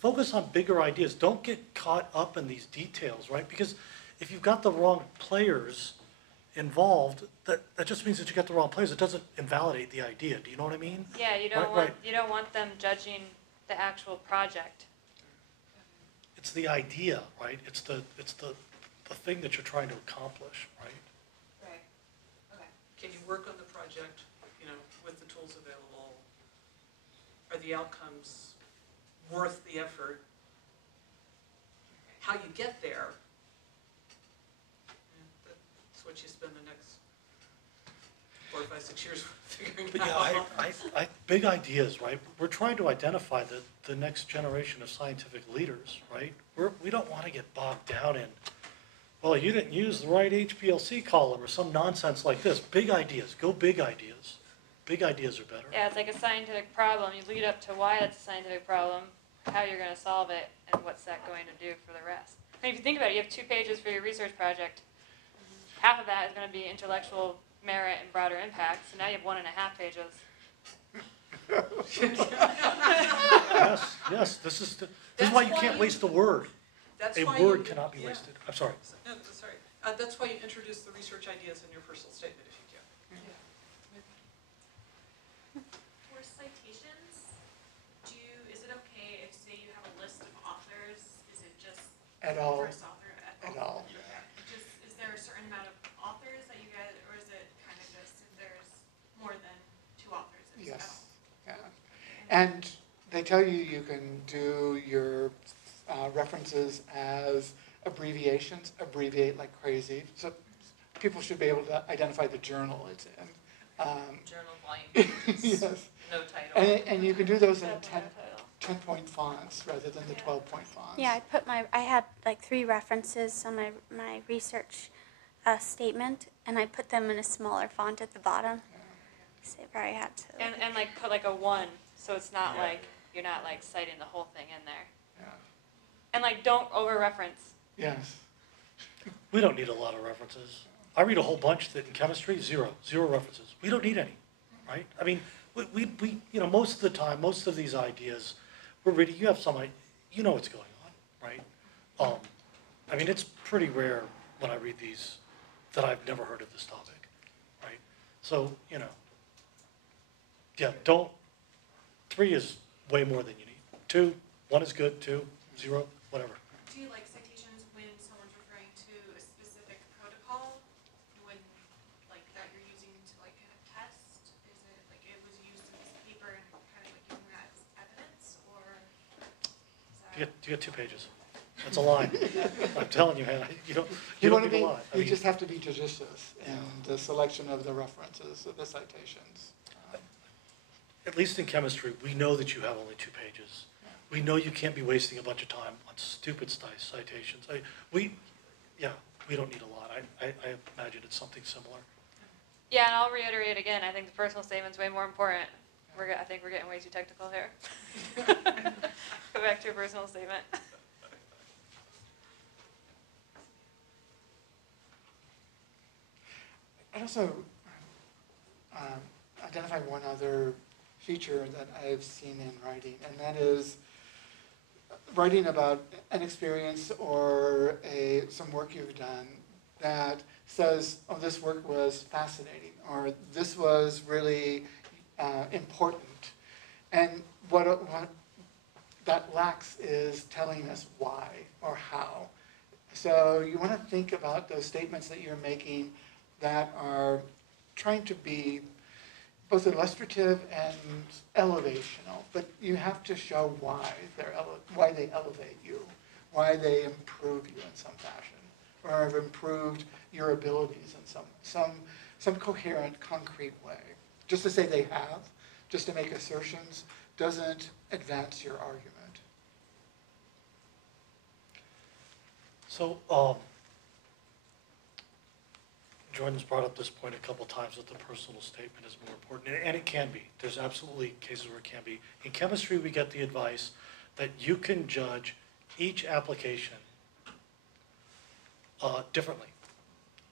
Focus on bigger ideas. Don't get caught up in these details, right? Because if you've got the wrong players involved, that just means that you got the wrong players. It doesn't invalidate the idea. Do you know what I mean? Yeah, you don't want them judging the actual project. It's the idea, right? It's the thing that you're trying to accomplish, right? Right, okay. Can you work on the project, with the tools available? Are the outcomes worth the effort? How you get there, that's what you spend the next 4, 5, 6 years figuring But out. yeah, big ideas, right? We're trying to identify the next generation of scientific leaders, right? We don't want to get bogged down in, well, you didn't use the right HPLC column or some nonsense like this. Big ideas, go big ideas. Big ideas are better. Yeah, it's like a scientific problem. You lead up to why it's a scientific problem, how you're going to solve it, and what's that going to do for the rest. I mean, if you think about it, you have 2 pages for your research project. Half of that is going to be intellectual merit and broader impact, so now you have 1.5 pages. Yes, this is why you can't waste a word. That's A why word you- cannot be yeah. wasted. I'm sorry. No, sorry. That's why you introduce the research ideas in your personal statement if you can. For citations, is it okay if, say, you have a list of authors, is it just At all. first author At all. Is there a certain amount of authors that you guys, or is it kind of just if there's more than 2 authors? It's Yes. Yeah. And they tell you can do your references as abbreviations, abbreviate like crazy. So people should be able to identify the journal it's in. Journal volume pages, Yes. no title. And you can do those in 10-point fonts rather than the 12-point fonts. Yeah, I had like 3 references on my research statement, and I put them in a smaller font at the bottom. So I had to. And like put like a 1, so it's not like, you're not like citing the whole thing in there. Yeah. And like, don't over-reference. Yes. We don't need a lot of references. I read a whole bunch that in chemistry, zero references. We don't need any, right? I mean, we most of the time, most of these ideas, we're reading, you have some, you know what's going on, right? I mean, it's pretty rare when I read these that I've never heard of this topic, right? So, yeah, 3 is way more than you need. 2, 1 is good, 2, 0, whatever. Do you like citations when someone's referring to a specific protocol, when, like, that you're using to, like, kind of test? Is it, like, it was used in this paper and kind of, like, using that as evidence, or is that? You get 2 pages. That's a line. I'm telling you, man, you don't want to need be, a line. you just have to be judicious in the selection of the references, of the citations. At least in chemistry, we know that you have only 2 pages. We know you can't be wasting a bunch of time on stupid citations. we don't need a lot. I imagine it's something similar. Yeah, and I'll reiterate again, I think the personal statement's way more important. I think we're getting way too technical here. Go back to your personal statement. I'd also identify one other feature that I've seen in writing, and that is writing about an experience or some work you've done that says, oh, this work was fascinating, or this was really important. And what that lacks is telling us why or how. So you want to think about those statements that you're making that are trying to be both illustrative and elevational, but you have to show why they elevate you, why they improve you in some fashion, or have improved your abilities in some coherent, concrete way. Just to say they have, just to make assertions, doesn't advance your argument. So, Jordan's brought up this point a couple times that the personal statement is more important, and it can be. There's absolutely cases where it can be. In chemistry, we get the advice that you can judge each application differently.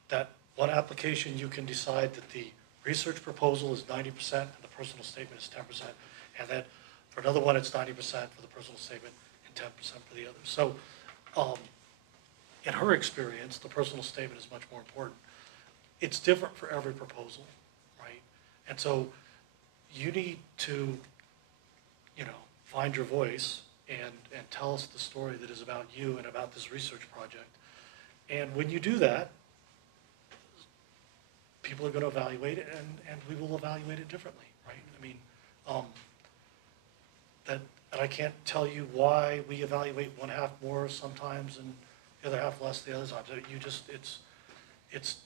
That one application you can decide that the research proposal is 90% and the personal statement is 10%, and that for another one it's 90% for the personal statement and 10% for the other. So in her experience, the personal statement is much more important. It's different for every proposal, right? And so you need to, find your voice and tell us the story that is about you and about this research project. And when you do that, people are going to evaluate it, and we will evaluate it differently, right? I mean, and I can't tell you why we evaluate one half more sometimes and the other half less the other times. It's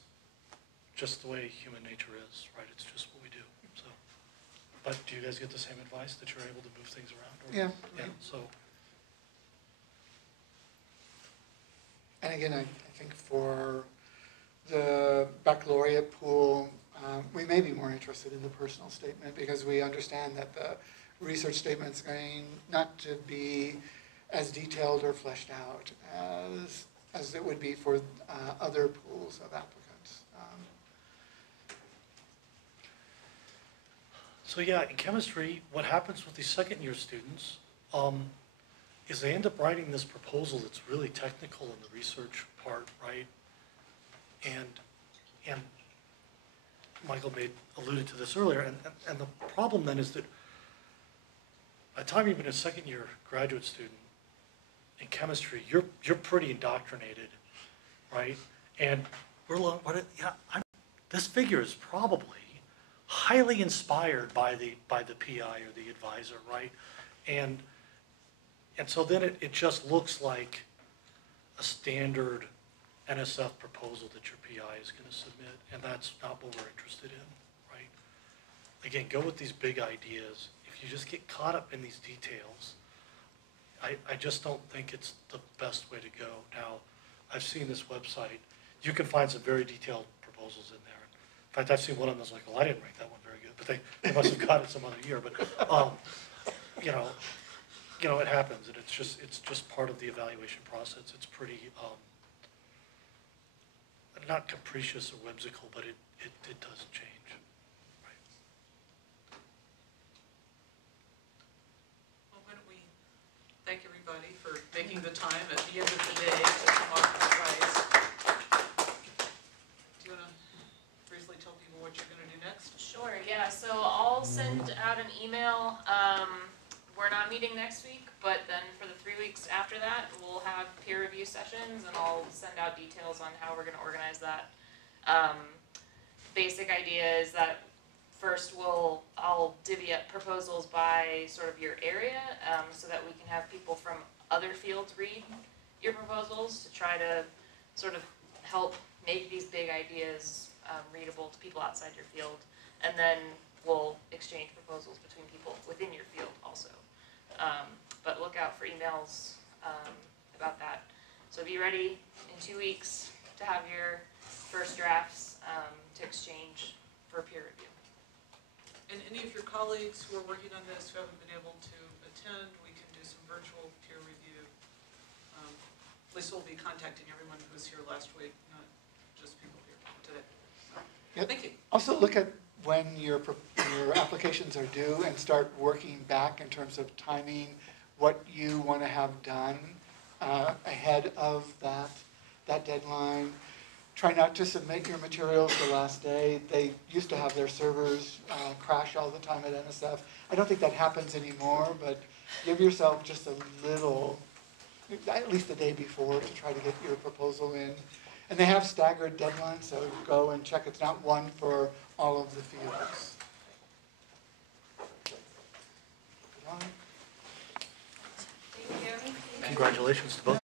just the way human nature is, right? It's just what we do. So, but do you guys get the same advice that you're able to move things around? Yeah. So. And again, I think for the baccalaureate pool, we may be more interested in the personal statement because we understand that the research statement's going not to be as detailed or fleshed out as it would be for other pools of applicants. So yeah, in chemistry, what happens with these second-year students is they end up writing this proposal that's really technical in the research part, right? And Michael alluded to this earlier, and the problem then is that by the time you've been a second-year graduate student in chemistry, you're pretty indoctrinated, right? And this figure is probably highly inspired by the PI or the advisor, right? And so then it just looks like a standard NSF proposal that your PI is going to submit, and that's not what we're interested in, right? Again, go with these big ideas. If you just get caught up in these details, I just don't think it's the best way to go. Now, I've seen this website. You can find some very detailed proposals in there. In fact, I've seen one of them that's like, well, I didn't rank that one very good, but they must have got it some other year. But it happens, and it's just part of the evaluation process. It's pretty not capricious or whimsical, but it does change. Right. Well, why don't we thank everybody for making the time at the end of the day to come up with advice. Do you want to briefly tell people what you're going to do next? Sure, yeah, so I'll send out an email. We're not meeting next week, but then for the 3 weeks after that, we'll have peer review sessions, and I'll send out details on how we're going to organize that. Basic idea is that first I'll divvy up proposals by sort of your area, so that we can have people from other fields read your proposals to try to sort of help make these big ideas readable to people outside your field. And then we'll exchange proposals between people within your field also. But look out for emails about that. So be ready in 2 weeks to have your first drafts to exchange for peer review. And any of your colleagues who are working on this who haven't been able to attend, we can do some virtual peer review. Lisa will be contacting everyone who was here last week, not just people here today. So, Yep. thank you. Also look at when your applications are due and start working back in terms of timing, what you want to have done ahead of that deadline. Try not to submit your materials the last day. They used to have their servers crash all the time at NSF. I don't think that happens anymore, but give yourself just a little, at least the day before, to try to get your proposal in. And they have staggered deadlines, so go and check. It's not one for all of the fields. Congratulations to both.